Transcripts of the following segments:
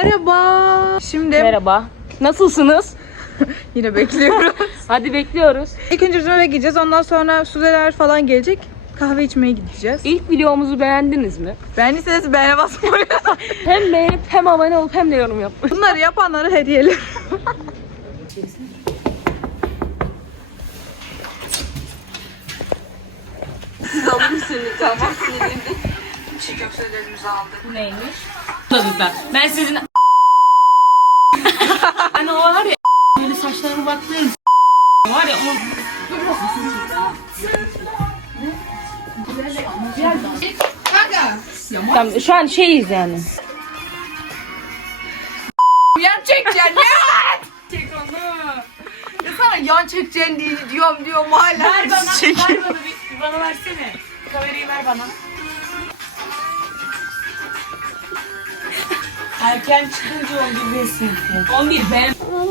Merhaba. Şimdi Merhaba. Nasılsınız? yine bekliyoruz. Hadi bekliyoruz. İlk önce bizim eve gideceğiz. Ondan sonra Suzeler falan gelecek. Kahve içmeye gideceğiz. İlk videomuzu beğendiniz mi? Beğendiyseniz beğene basmayı. Hem beğenip hem abone olup hem de yorum yapmayı. Bunları yapanlara hediyeler. Çiğ köftelerimizi aldık. Bu neymiş? Tabii ben sizin... Hani o var ya böyle saçlarımı baktığım var ya o... Tamam, şu an şeyiz yani. Yan çekeceksin ya! Çek onu. Ya sana yan çekeceksin diyorum hala. Ver bana versene. Kamerayı ver bana. Erken çıkınca 11 resim. 11 ben.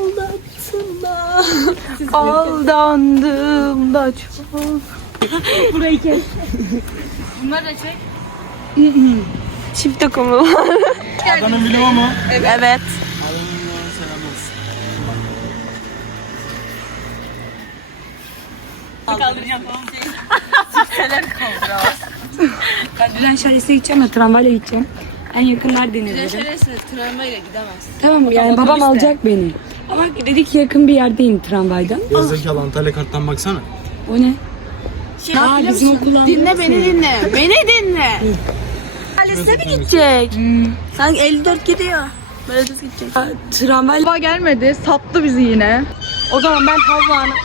Aldandım da çok. Burayı kes. Bunlar da çek. Çift dokunma. Adanın vlogu mu? Evet. Adanın vlogu selam olsun. Kaldıracağım tamam. Neler kaldı? Ben Bülent Şahlesi'ne gideceğim ya tramvayla gideceğim. En yakın neredeyiniz dedim. Şeresine tramvayla gidemezsin. Tamam yani babam alacak beni. Ama dedi ki yakın bir yerdeyim tramvaydan. Gerizekalı Antalya karttan baksana. O ne? Bizim okuldan. Dinle beni dinle. Beni dinle. Şahlesi'ne mi gidecek? Sanki 54 gidiyor. Böyle düz gidecek. Tramvayla. Hava gelmedi. Sattı bizi yine. O zaman ben Havva'nın...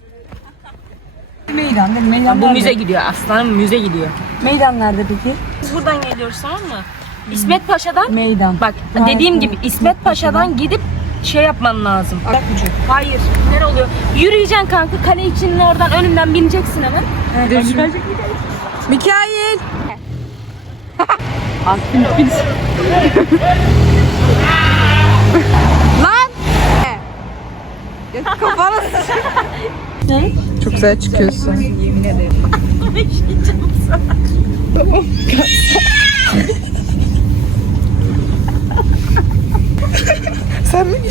Meydan değil mi? Meydan Bu nerede? müze gidiyor aslanım müze gidiyor. Meydan nerede peki? Biz buradan geliyoruz tamam mı? İsmet Paşa'dan Meydan. bak dediğim gibi İsmet Paşa'dan gidip şey yapman lazım. Hayır. Nere oluyor? Yürüyeceksin kanka kale içinin oradan önünden bineceksin hemen. Mikail. Lan. Ya kafanı. Çok güzel çıkıyorsun. Yemin ederim. Tamam. Sen mi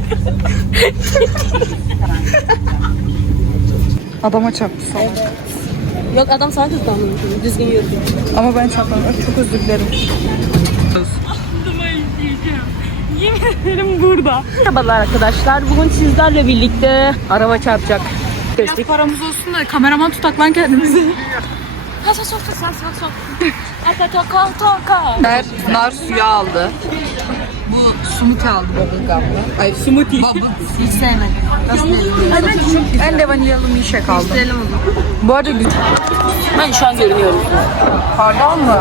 Adama çarptı sana. Yok adam sana kızdı düzgün yürü. Ama ben çarpmadım. Çok özür dilerim. Yemin ederim burada. Merhabalar arkadaşlar. Bugün sizlerle birlikte araba çarpacak. Biraz paramız olsun da kameraman tutak lan kendimizi. Nar suyu aldı. Bu smoothie aldı bubblegum'la. Ay smoothie. Hiç sevmedim. Ben de vanilyalı milkshake aldım. Hiç Bu arada Ben şu an görünüyorum. pardon mu?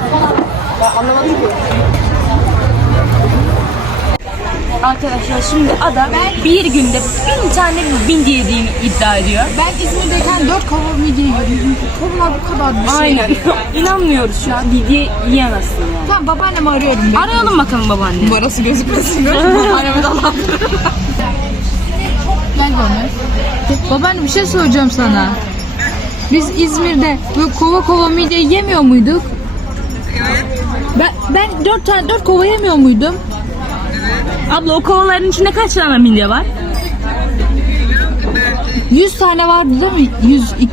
Arkadaşlar şimdi adam bir günde 1000 tane bindi yediğini iddia ediyor. Ben İzmir'deyken 4 kavur midye yedim. Kavurlar bu kadar bir şey. Aynen. İnanmıyoruz şu an. Midye yiyemezsin yani. Tamam babaannemi arıyorum ben. Arayalım bakalım babaanne. Numarası gözükmesin. Babaannemi de alandırırım. Gel bana. Babaanne bir şey söyleyeceğim sana. Biz İzmir'de böyle kova kova midye yemiyor muyduk? Evet. Ben 4 kova yemiyor muydum? Abla o kovaların içinde kaç tane midye var? 100 tane vardı değil mi? 102.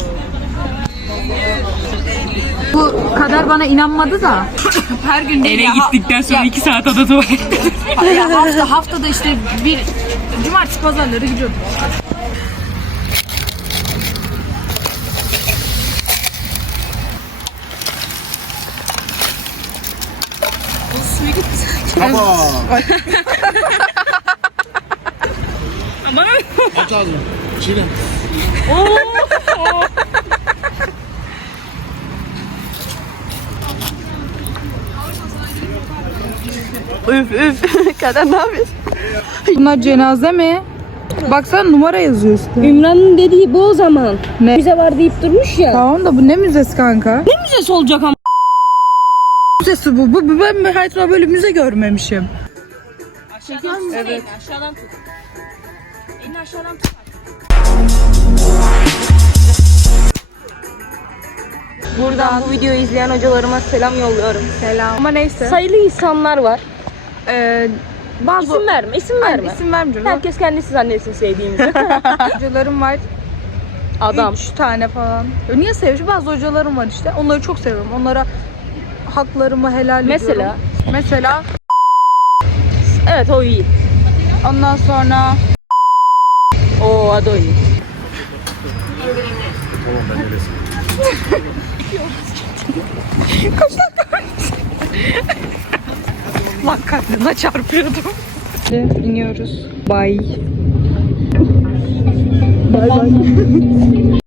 Bu kadar bana inanmadı da. Her gün değil Eve ya. gittikten sonra 2 saat ada tuvalet. Ya haftada işte bir cumartesi pazarları gidiyorum. Baba. Bana Aç ağzını. Çiğdem. Kadar ne yapıyorsun? Bunlar cenaze mi? Baksana numara yazıyor üstüne. Ümran'ın dediği bu o zaman. Ne? Müze var deyip durmuş ya. Tamam da bu ne müzesi kanka? Ne müzesi olacak ama? Müzesi bu. Ben hayatımda böyle müze görmemişim. Aşağıdan tut. Evet. Aşağıdan tut. Elini aşağıdan tut. Buradan bu videoyu izleyen hocalarıma selam yolluyorum. Selam. Ama neyse. Sayılı insanlar var. Bazı İsim verme, isim verme. isim vermeyeceğim. Herkes kendisi zannetsin sevdiğimizi. Hocalarım var. Adam. 3 tane falan. Niye seviyorum? Bazı hocalarım var işte. Onları çok seviyorum. Onlara haklarımı helal Mesela? ediyorum. Mesela Evet, o iyi. ondan sonra O adı o iyi. Tamam ben neresin? makarna çarpıyordum. İniyoruz. Bye. Bye bye.